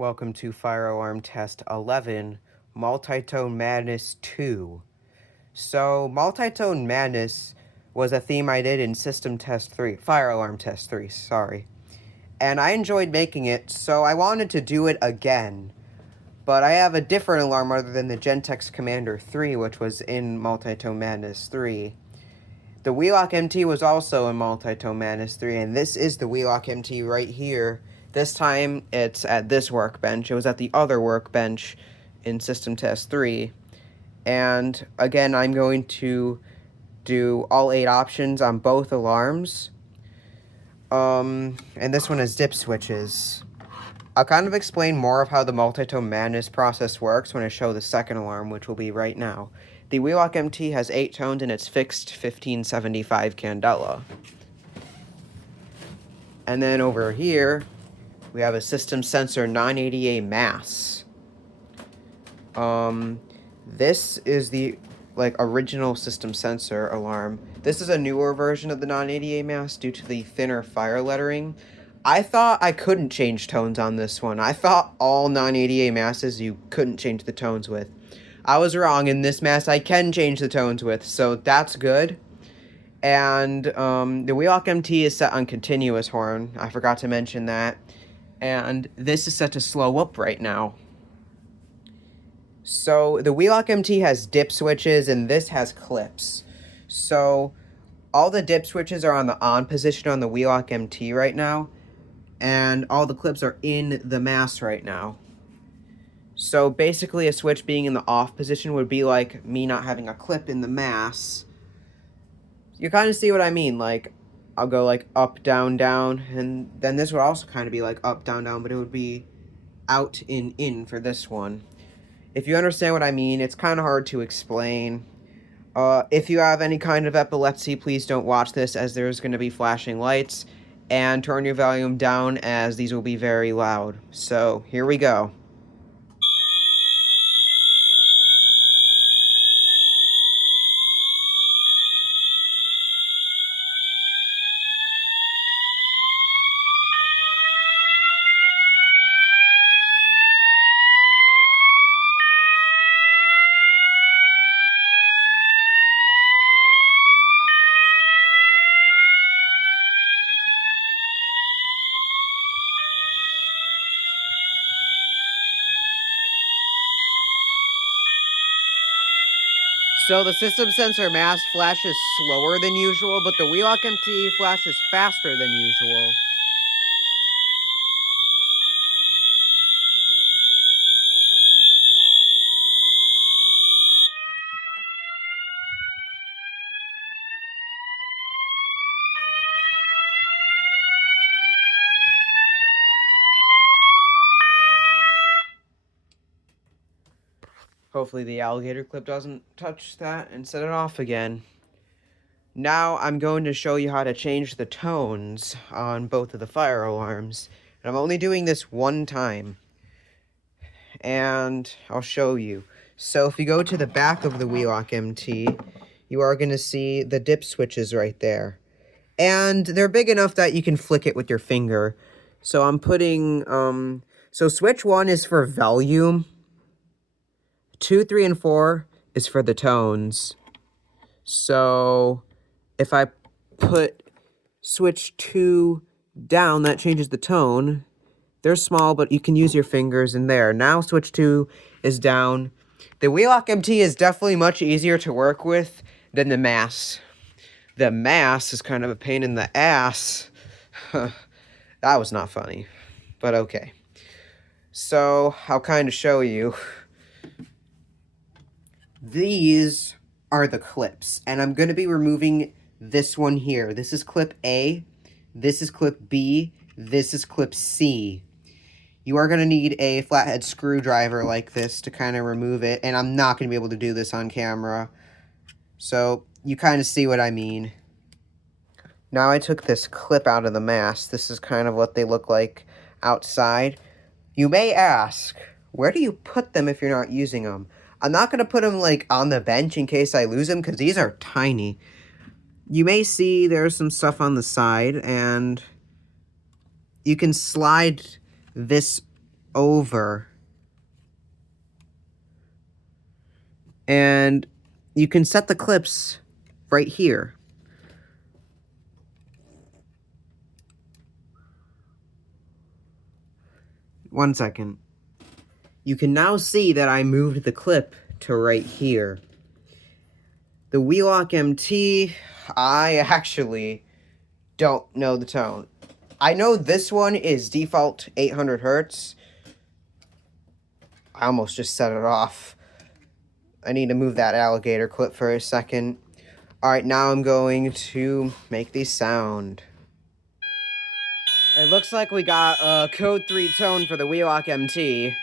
Welcome to Fire Alarm Test 11, Multitone Madness 2. So, Multitone Madness was a theme I did in System Test 3, Fire Alarm Test 3, sorry. And I enjoyed making it, so I wanted to do it again. But I have a different alarm other than the Gentex Commander 3, which was in Multitone Madness 3. The Wheelock MT was also in Multitone Madness 3, and this is the Wheelock MT right here. This time, it's at this workbench. It was at the other workbench in System Test 3. And, again, I'm going to do all 8 options on both alarms. And this one is dip switches. I'll kind of explain more of how the Multitone Madness process works when I show the second alarm, which will be right now. The Wheelock MT has 8 tones in its fixed 1575 candela. And then over here, we have a System Sensor 980A mass. This is the original System Sensor alarm. This is a newer version of the 980A mass due to the thinner fire lettering. I thought I couldn't change tones on this one. I thought all 980A masses you couldn't change the tones with. I was wrong. In this mass, I can change the tones with, so that's good. And the Wheelock MT is set on continuous horn. I forgot to mention that. And this is set to slow up right now. So the Wheelock MT has dip switches, and this has clips. So all the dip switches are on the on position on the Wheelock MT right now, and all the clips are in the mass right now. So basically a switch being in the off position would be like me not having a clip in the mass. You kind of see what I mean, like I'll go like up, down, down, and then this would also kind of be like up, down, down, but it would be out, in for this one. If you understand what I mean, it's kind of hard to explain. If you have any kind of epilepsy, please don't watch this as there's going to be flashing lights, and turn your volume down as these will be very loud. So here we go. So the System Sensor mass flashes slower than usual, but the Wheelock MT flashes faster than usual. Hopefully the alligator clip doesn't touch that and set it off again. Now I'm going to show you how to change the tones on both of the fire alarms. And I'm only doing this one time. And I'll show you. So if you go to the back of the Wheelock MT, you are going to see the dip switches right there. And they're big enough that you can flick it with your finger. So I'm putting, so switch 1 is for volume. 2, 3, and 4 is for the tones. So if I put switch 2 down, that changes the tone. They're small, but you can use your fingers in there. Now switch 2 is down. The Wheelock MT is definitely much easier to work with than the mass. The mass is kind of a pain in the ass. That was not funny, but okay. So I'll kind of show you. These are the clips, and I'm going to be removing this one here. This is clip A, this is clip B, this is clip C. You are going to need a flathead screwdriver like this to kind of remove it, and I'm not going to be able to do this on camera. So you kind of see what I mean. Now I took this clip out of the mass. This is kind of what they look like outside. You may ask, where do you put them if you're not using them? I'm not going to put them, like, on the bench in case I lose them, because these are tiny. You may see there's some stuff on the side, and you can slide this over. And you can set the clips right here. One second. You can now see that I moved the clip to right here. The Wheelock MT, I actually don't know the tone. I know this one is default 800 hertz. I almost just set it off. I need to move that alligator clip for a second. Alright, now I'm going to make these sound. It looks like we got a code 3 tone for the Wheelock MT.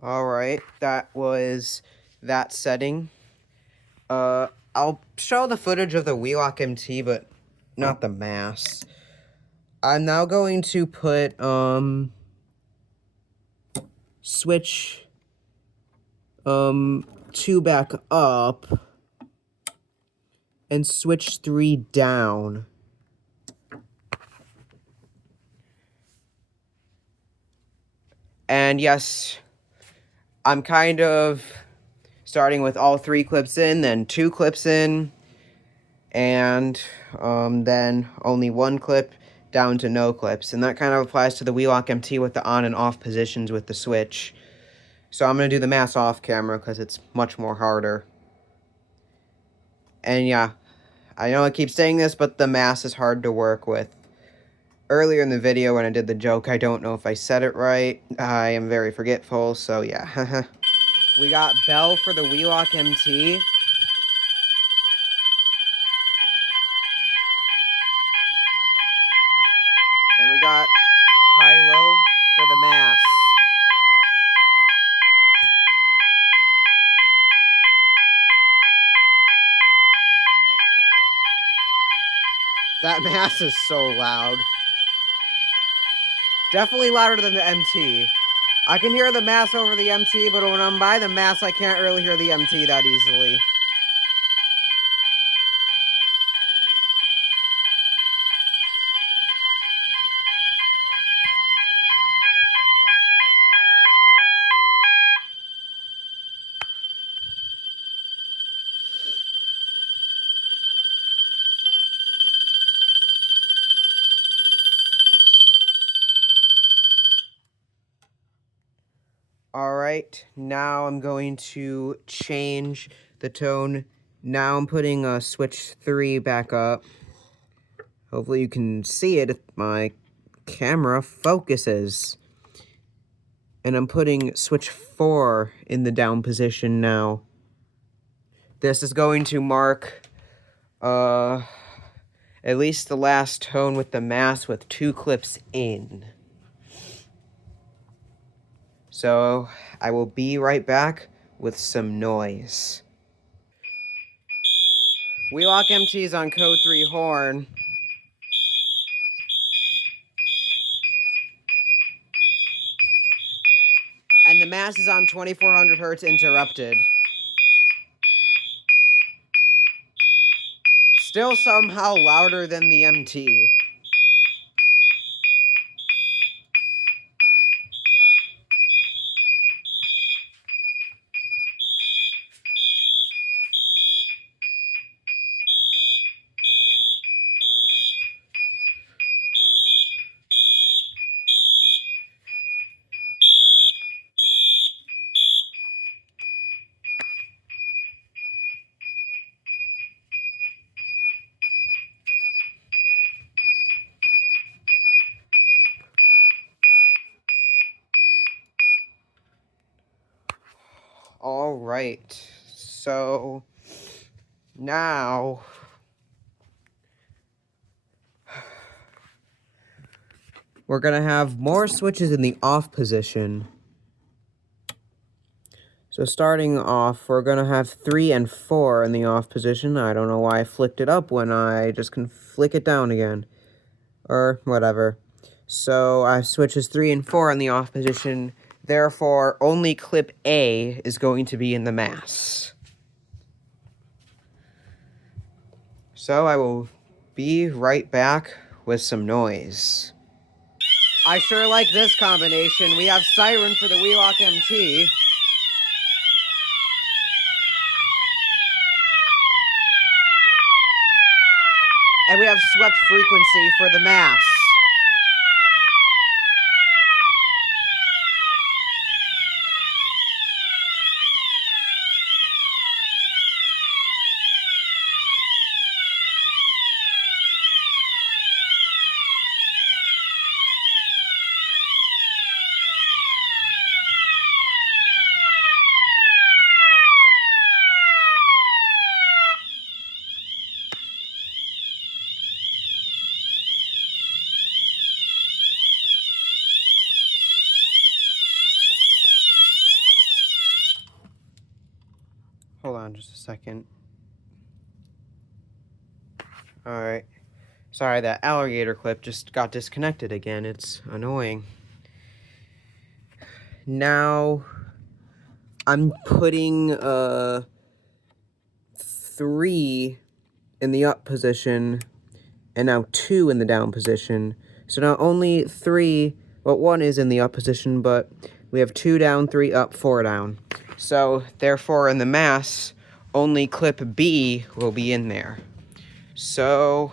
Alright, that was that setting. I'll show the footage of the Wheelock MT, but not the mass. I'm now going to put, switch, 2 back up, and switch 3 down. And yes, I'm kind of starting with all 3 clips in, then 2 clips in, and then only 1 clip down to no clips. And that kind of applies to the Wheelock MT with the on and off positions with the switch. So I'm going to do the mass off camera because it's much more harder. And yeah, I know I keep saying this, but the mass is hard to work with. Earlier in the video when I did the joke, I don't know if I said it right. I am very forgetful, so yeah. We got bell for the Wheelock MT. And we got high-low for the mass. That mass is so loud. Definitely louder than the MT. I can hear the mass over the MT, but when I'm by the mass, I can't really hear the MT that easily. Alright, now I'm going to change the tone. Now I'm putting switch 3 back up. Hopefully you can see it if my camera focuses. And I'm putting switch 4 in the down position now. This is going to mark at least the last tone with the mass with 2 clips in. So I will be right back with some noise. Wheelock MT is on code 3 horn. And the mass is on 2400 hertz interrupted. Still somehow louder than the MT. All right. So now we're going to have more switches in the off position. So starting off, we're going to have 3 and 4 in the off position. I don't know why I flicked it up when I just can flick it down again. Or whatever. So I have switches 3 and 4 in the off position. Therefore, only clip A is going to be in the mass. So I will be right back with some noise. I sure like this combination. We have Siren for the Wheelock MT. And we have Swept Frequency for the mass. Hold on just a second. Alright. Sorry, that alligator clip just got disconnected again. It's annoying. Now, I'm putting 3 in the up position, and now 2 in the down position. So now only 3, well, 1 is in the up position, but we have 2 down, 3 up, 4 down. So, therefore, in the mass, only clip B will be in there. So,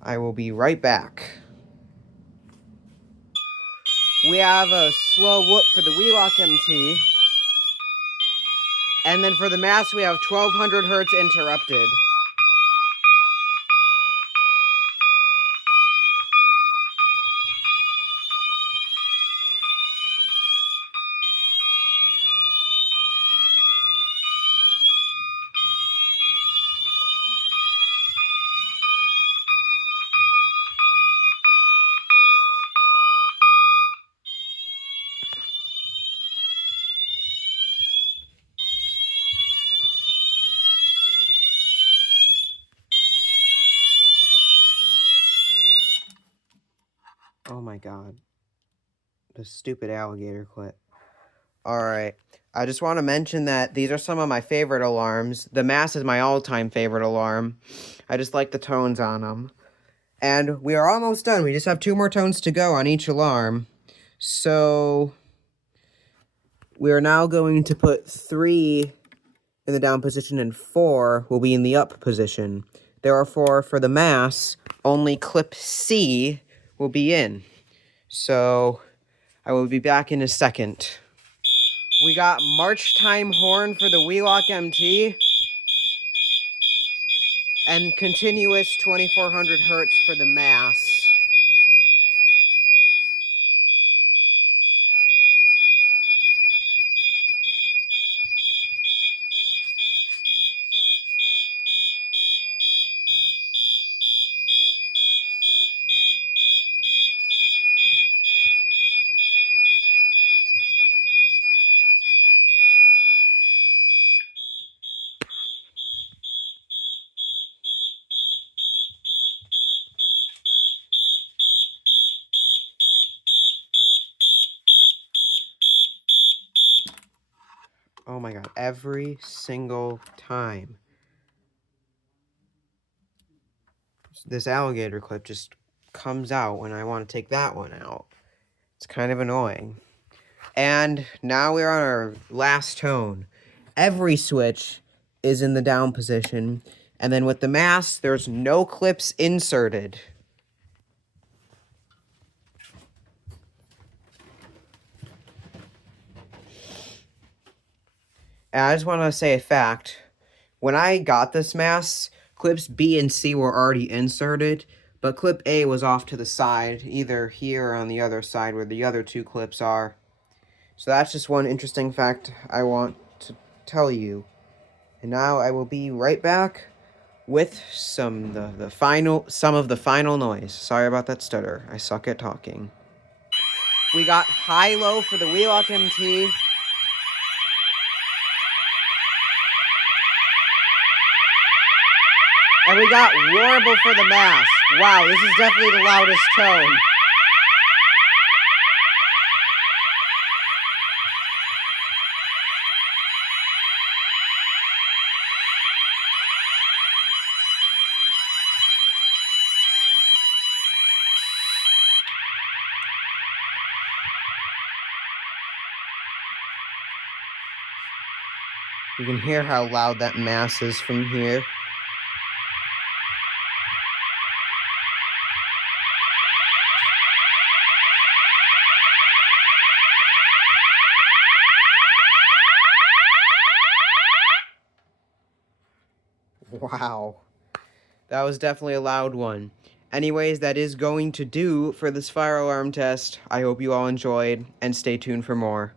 I will be right back. We have a slow whoop for the Wheelock MT. And then for the mass, we have 1200 hertz interrupted. Oh my god. The stupid alligator clip. Alright. I just want to mention that these are some of my favorite alarms. The mass is my all-time favorite alarm. I just like the tones on them. And we are almost done. We just have 2 more tones to go on each alarm. So, we are now going to put 3 in the down position and 4 will be in the up position. Therefore, for the mass, only clip C will be in. So, I will be back in a second. We got March Time Horn for the Wheelock MT. And continuous 2400 hertz for the mass. Oh my god, every single time. This alligator clip just comes out when I want to take that one out. It's kind of annoying. And now we're on our last tone. Every switch is in the down position. And then with the mass, there's no clips inserted. And I just want to say a fact. When I got this mass, clips B and C were already inserted, but clip A was off to the side, either here or on the other side where the other 2 clips are. So that's just one interesting fact I want to tell you. And now I will be right back with some of the final noise. Sorry about that stutter. I suck at talking. We got high-low for the Wheelock MT. And we got warble for the mass. Wow, this is definitely the loudest tone. You can hear how loud that mass is from here. Wow. That was definitely a loud one. Anyways, that is going to do for this fire alarm test. I hope you all enjoyed, and stay tuned for more.